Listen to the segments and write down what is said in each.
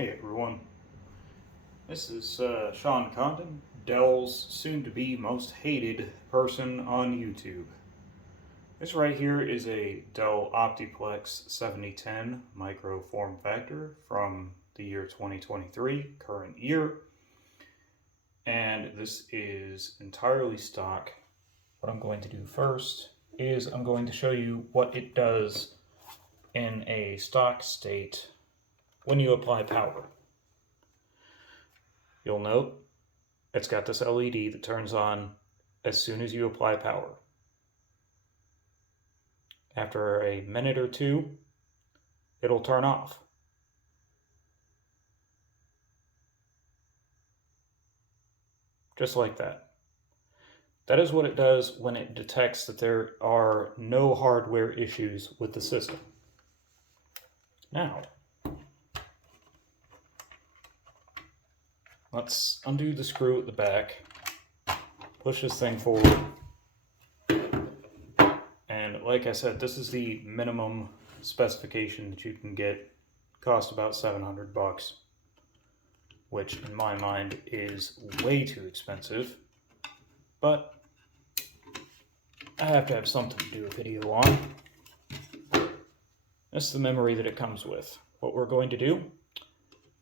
Hey everyone, this is Sean Condon, Dell's soon-to-be most hated person on YouTube. This right here is a Dell Optiplex 7010 micro form factor from the year 2023, current year, and this is entirely stock. What I'm going to do first is I'm going to show you what it does in a stock state when you apply power. You'll note it's got this LED that turns on as soon as you apply power. After a minute or two, it'll turn off. Just like that. That is what it does when it detects that there are no hardware issues with the system. Now, let's undo the screw at the back, push this thing forward, and like I said, this is the minimum specification that you can get. Cost about $700, which in my mind is way too expensive, but I have to have something to do a video on. This is the memory that it comes with. What we're going to do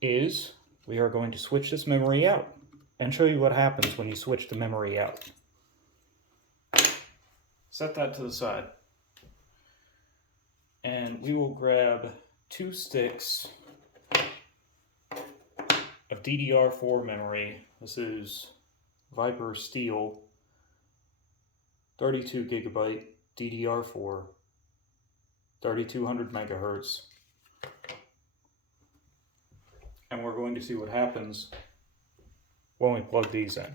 is we are going to switch this memory out and show you what happens when you switch the memory out. Set that to the side. And we will grab 2 sticks of DDR4 memory. This is Viper Steel 32 gigabyte DDR4, 3200 megahertz. And we're going to see what happens when we plug these in.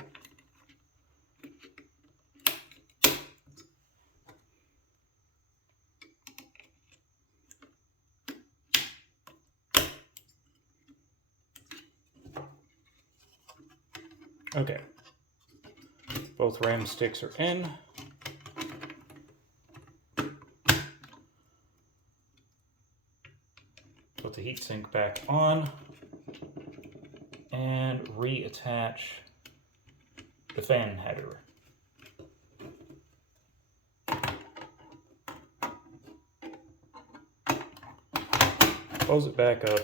Okay, both RAM sticks are in. Put the heatsink back on and reattach the fan header. Close it back up.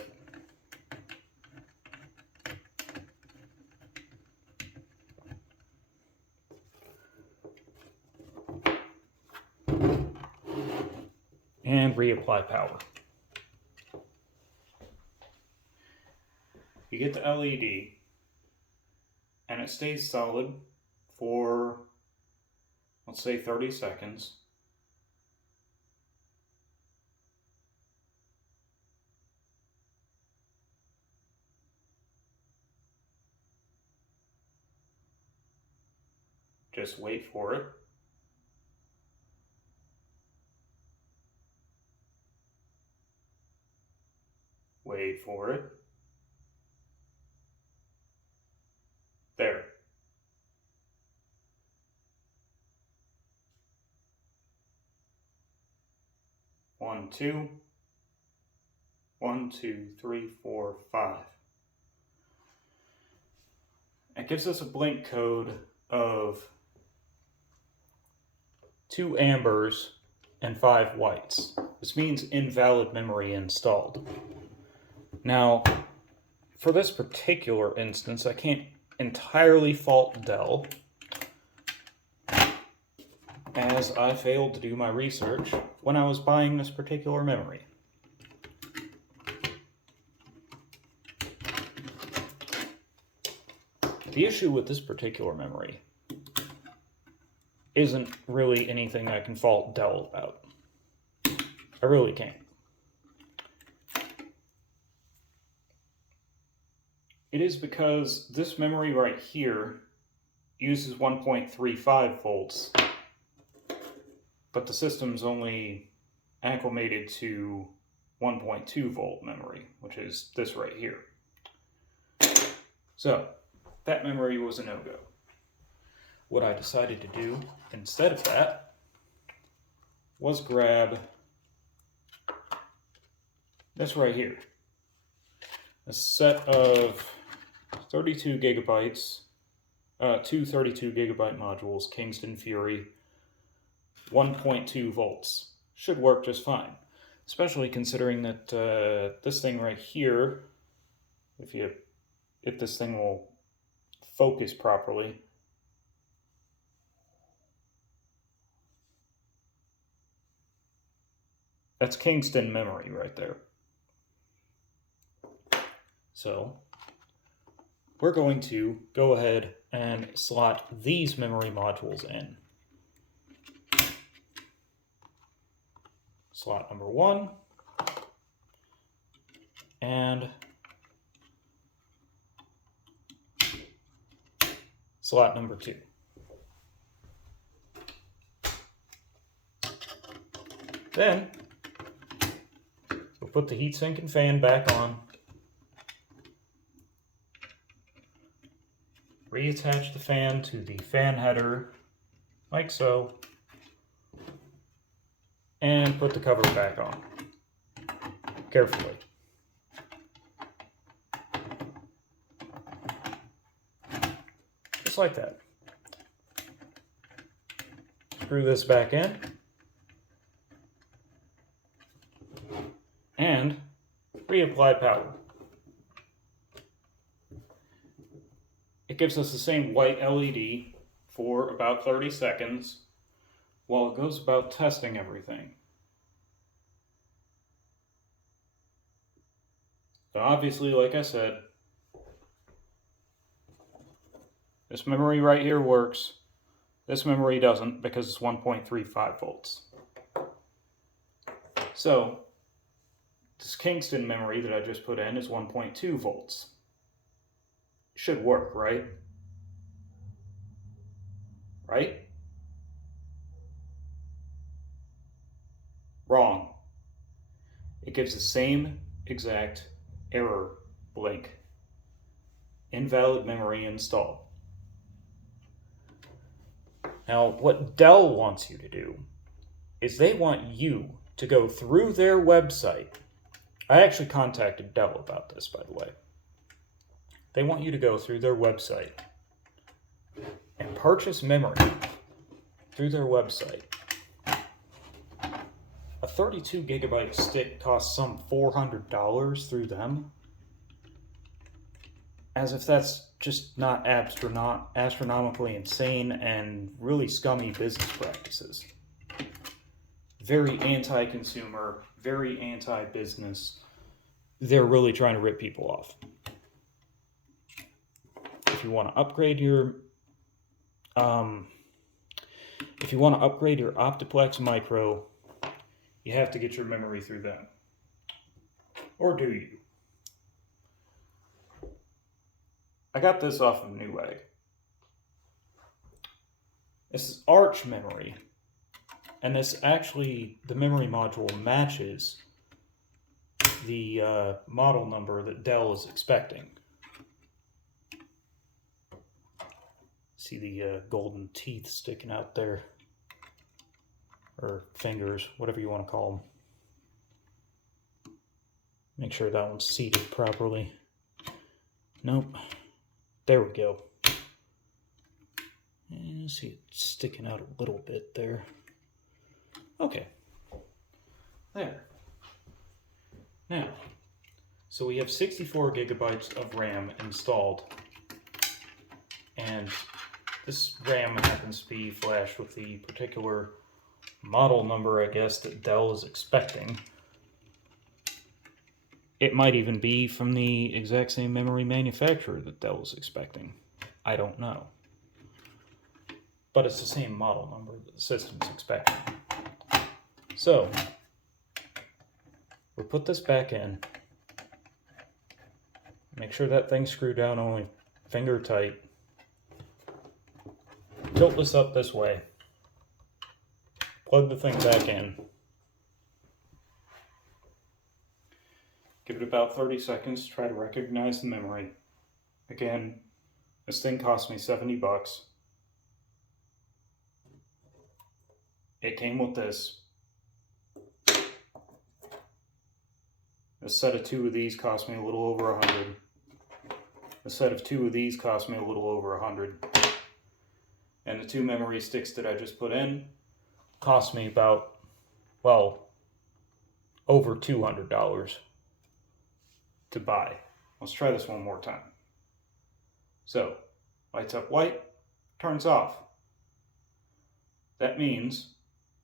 And reapply power. You get the LED, and it stays solid for, let's say, 30 seconds. Just wait for it. Wait for it. There. One, two. 1, 2, 3, 4, 5. It gives us a blink code of 2 ambers and 5 whites. This means invalid memory installed. Now, for this particular instance, I can't entirely fault Dell, as I failed to do my research when I was buying this particular memory. The issue with this particular memory isn't really anything I can fault Dell about. I really can't. It is because this memory right here uses 1.35 volts, but the system's only acclimated to 1.2 volt memory, which is this right here. So, that memory was a no-go. What I decided to do instead of that was grab this right here. a set of 32 gigabytes, two 32 gigabyte modules, Kingston Fury, 1.2 volts. Should work just fine, especially considering that this thing right here, if this thing will focus properly, that's Kingston memory right there. So we're going to go ahead and slot these memory modules in. Slot number 1 and slot number 2. Then we'll put the heatsink and fan back on. Reattach the fan to the fan header, like so, and put the cover back on, carefully. Just like that. Screw this back in, and reapply power. It gives us the same white LED for about 30 seconds while it goes about testing everything. So obviously, like I said, this memory right here works. This memory doesn't because it's 1.35 volts. So this Kingston memory that I just put in is 1.2 volts. Should work, right? Right? Wrong. It gives the same exact error blink. Invalid memory installed. Now, what Dell wants you to do is they want you to go through their website. I actually contacted Dell about this, by the way. They want you to go through their website and purchase memory through their website. A 32 gigabyte stick costs some $400 through them. As if that's just not astronomically insane and really scummy business practices. Very anti-consumer, very anti-business. They're really trying to rip people off. If you want to upgrade your Optiplex Micro, you have to get your memory through them. Or do you? I got this off of Newegg. This is Arch memory, and this actually, the memory module matches the model number that Dell is expecting. See the golden teeth sticking out there, or fingers, whatever you want to call them. Make sure that one's seated properly. Nope. There we go. And see it sticking out a little bit there. Okay. There. Now, so we have 64 gigabytes of RAM installed, and this RAM happens to be flashed with the particular model number, I guess, that Dell is expecting. It might even be from the exact same memory manufacturer that Dell is expecting. I don't know. But it's the same model number that the system's expecting. So, we'll put this back in. Make sure that thing's screwed down only finger tight. Tilt this up this way. Plug the thing back in. Give it about 30 seconds to try to recognize the memory. Again, this thing cost me $70. It came with this. A set of 2 of these cost me a little over $100. A set of 2 of these cost me a little over $100. And the 2 memory sticks that I just put in cost me about, well, over $200 to buy. Let's try this one more time. So, lights up white, turns off. That means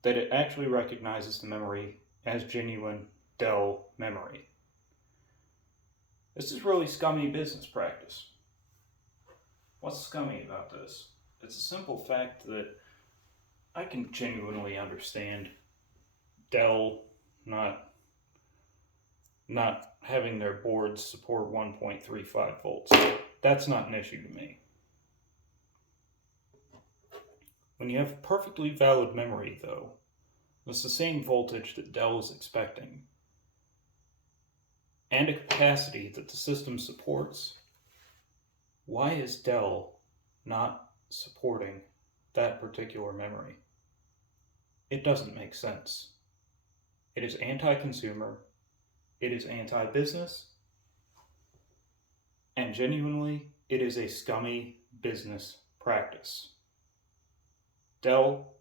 that it actually recognizes the memory as genuine Dell memory. This is really scummy business practice. What's scummy about this? It's a simple fact that I can genuinely understand Dell not having their boards support 1.35 volts. That's not an issue to me. When you have perfectly valid memory, though, it's the same voltage that Dell is expecting, and a capacity that the system supports, why is Dell not supporting that particular memory? It doesn't make sense. It is anti-consumer, it is anti-business, and genuinely, it is a scummy business practice. Dell,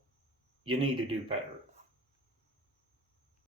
you need to do better.